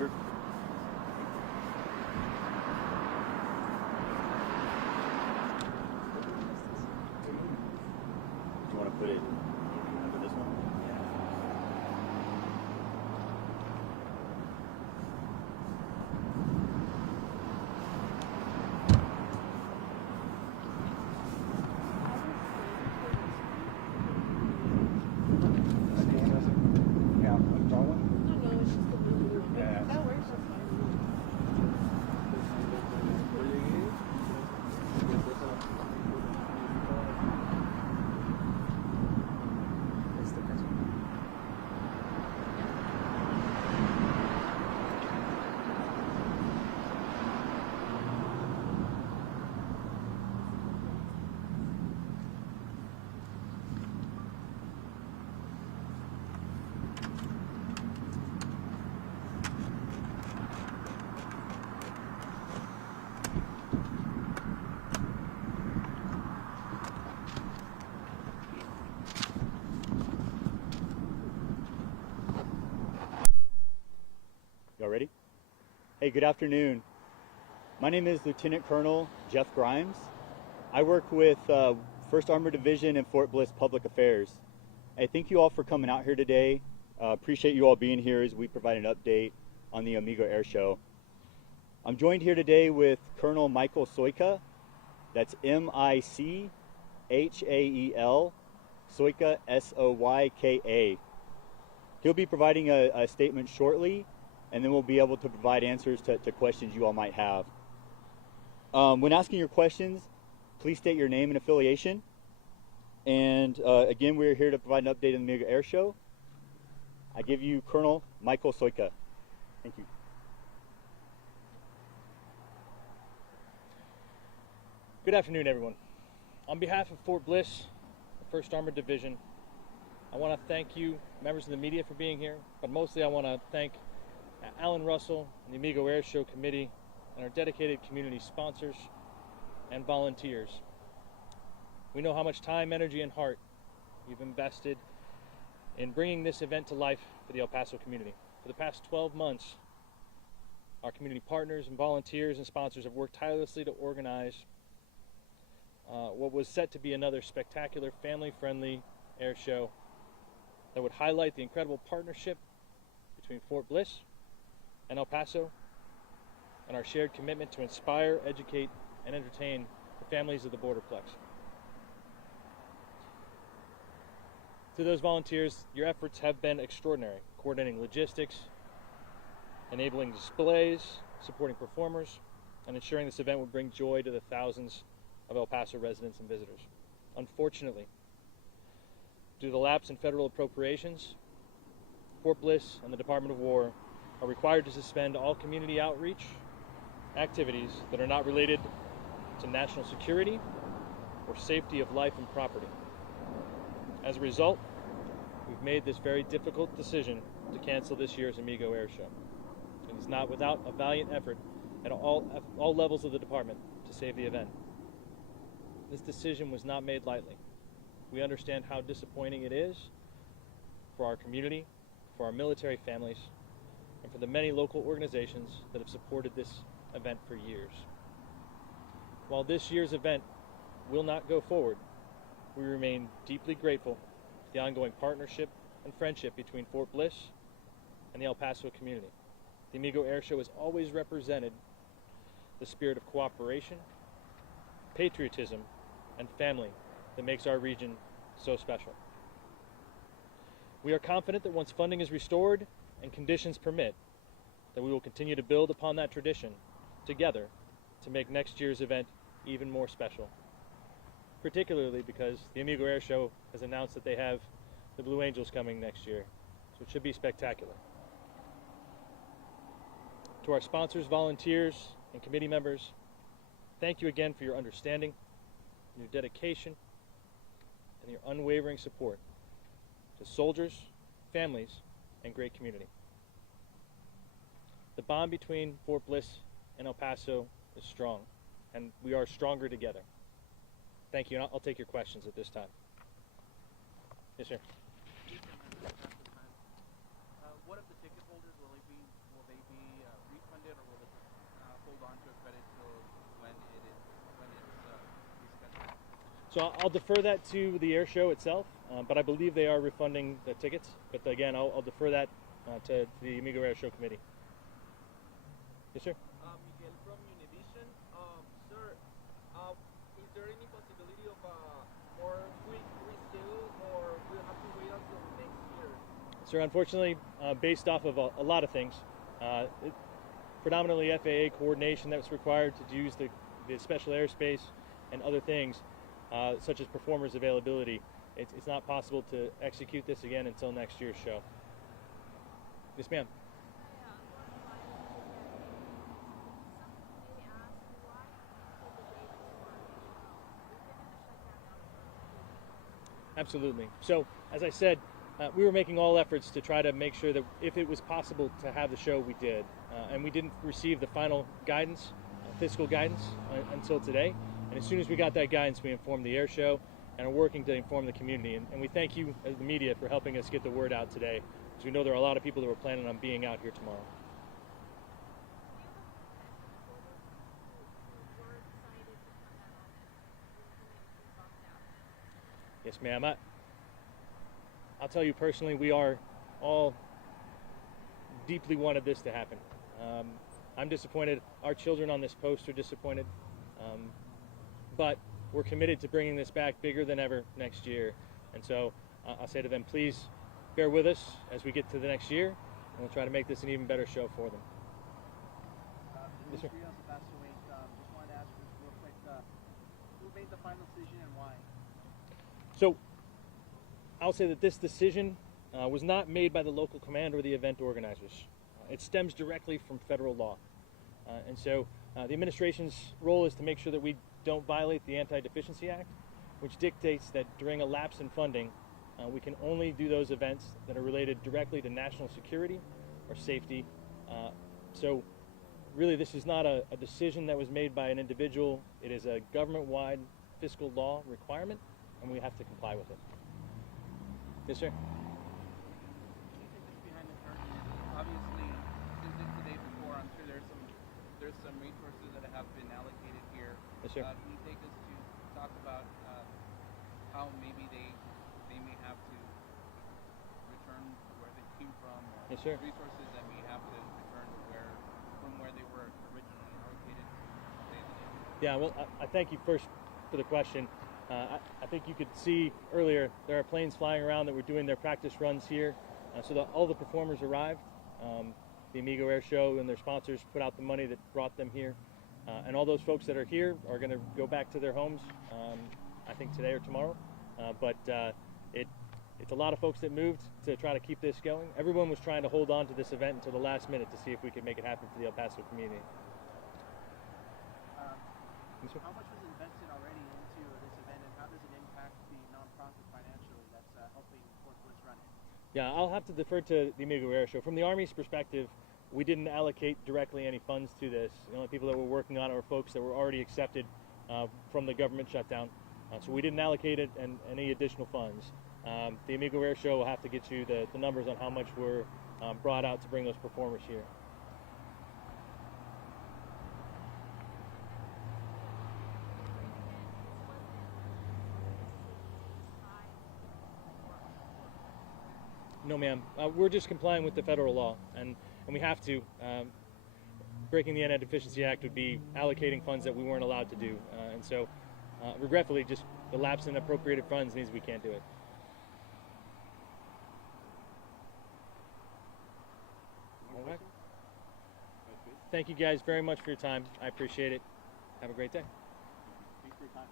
Sure. Do you want to put it under this one? Y'all ready? Hey, good afternoon. My name is Lieutenant Colonel Jeff Grimes. I work with 1st Armored Division in Fort Bliss Public Affairs. Hey, thank you all for coming out here today. Appreciate you all being here as we provide an update on the Amigo Airsho. I'm joined here today with Colonel Michael Soyka. That's M-I-C-H-A-E-L, Soyka, S-O-Y-K-A. He'll be providing a statement shortly, and then we'll be able to provide answers to questions you all might have. When asking your questions, please state your name and affiliation. And again, we're here to provide an update on the Amigo Airsho. I give you Colonel Michael Soyka. Thank you. Good afternoon, everyone. On behalf of Fort Bliss, the 1st Armored Division, I want to thank you, members of the media, for being here, but mostly I want to thank Alan Russell and the Amigo Airsho Committee and our dedicated community sponsors and volunteers. We know how much time, energy, and heart you've invested in bringing this event to life for the El Paso community. For the past 12 months, our community partners and volunteers and sponsors have worked tirelessly to organize what was set to be another spectacular, family-friendly air show that would highlight the incredible partnership between Fort Bliss and El Paso, and our shared commitment to inspire, educate, and entertain the families of the Borderplex. To those volunteers, your efforts have been extraordinary, coordinating logistics, enabling displays, supporting performers, and ensuring this event would bring joy to the thousands of El Paso residents and visitors. Unfortunately, due to the lapse in federal appropriations, Fort Bliss and the Department of War are required to suspend all community outreach activities that are not related to national security or safety of life and property. As a result, we've made this very difficult decision to cancel this year's Amigo Airsho. It is not without a valiant effort at all levels of the department to save the event. This decision was not made lightly. We understand how disappointing it is for our community, for our military families, and for the many local organizations that have supported this event for years. While this year's event will not go forward, we remain deeply grateful for the ongoing partnership and friendship between Fort Bliss and the El Paso community. The Amigo Airsho has always represented the spirit of cooperation, patriotism, and family that makes our region so special. We are confident that once funding is restored and conditions permit, that we will continue to build upon that tradition together to make next year's event even more special. Particularly because the Amigo Airsho has announced that they have the Blue Angels coming next year, so it should be spectacular. To our sponsors, volunteers, and committee members, thank you again for your understanding, your dedication, and your unwavering support to soldiers, families, and great community. The bond between Fort Bliss and El Paso is strong, and we are stronger together. Thank you, and I'll take your questions at this time. Yes, sir. What of the ticket holders will they be on to a credit till when it's rescheduled? So I'll defer that to the air show itself, but I believe they are refunding the tickets. But again, I'll defer that to the Amigo Airshow committee. Yes, sir. Miguel from Univision. Sir, is there any possibility of a more quick reschedule, or we'll have to wait until next year? Sir, unfortunately, based off of a lot of things, predominantly FAA coordination that was required to use the special airspace and other things, such as performers availability, it's not possible to execute this again until next year's show. Yes, ma'am. Absolutely. So, as I said, we were making all efforts to try to make sure that if it was possible to have the show, we did. And we didn't receive the final guidance, fiscal guidance, until today. And as soon as we got that guidance, we informed the air show and are working to inform the community. And we thank you, as the media, for helping us get the word out today, because we know there are a lot of people that were planning on being out here tomorrow. Yes, ma'am. I'll tell you personally, we are all deeply wanted this to happen. I'm disappointed. Our children on this post are disappointed. But we're committed to bringing this back bigger than ever next year. And so I'll say to them, please bear with us as we get to the next year, and we'll try to make this an even better show for them. Yes, sir. Just wanted to ask you real quick, who made the final decision and why? So I'll say that this decision was not made by the local command or the event organizers. It stems directly from federal law. And so the administration's role is to make sure that we don't violate the Anti-Deficiency Act, which dictates that during a lapse in funding, we can only do those events that are related directly to national security or safety. So really, this is not a decision that was made by an individual. It is a government-wide fiscal law requirement, and we have to comply with it. Yes, sir. Can you take us behind the curtain? Obviously, since it's the day before, I'm sure there's some resources that have been allocated here. Yes, sir. Can you take us to talk about how maybe they may have to return to where they came from, or Yes, sir. resources that may have to return to where they were originally allocated to save the day? Yeah, well, I thank you first for the question. I think you could see earlier there are planes flying around that were doing their practice runs here, so that all the performers arrived. The Amigo Airshow and their sponsors put out the money that brought them here, and all those folks that are here are going to go back to their homes, I think today or tomorrow. But it's a lot of folks that moved to try to keep this going. Everyone was trying to hold on to this event until the last minute to see if we could make it happen for the El Paso community. How much was invested already into this event, and how does it impact the nonprofit financially that's helping Fort Bliss run it? Yeah, I'll have to defer to the Amigo Airshow. From the Army's perspective, we didn't allocate directly any funds to this. The only people that were working on it were folks that were already accepted from the government shutdown. So we didn't allocate it and any additional funds. The Amigo Airshow will have to get you the numbers on how much were brought out to bring those performers here. No, ma'am. We're just complying with the federal law, and we have to. Breaking the Anti-Deficiency Act would be allocating funds that we weren't allowed to do, and so, regretfully, just the lapse in appropriated funds means we can't do it. All right. Thank you guys very much for your time. I appreciate it. Have a great day. Thanks for your time.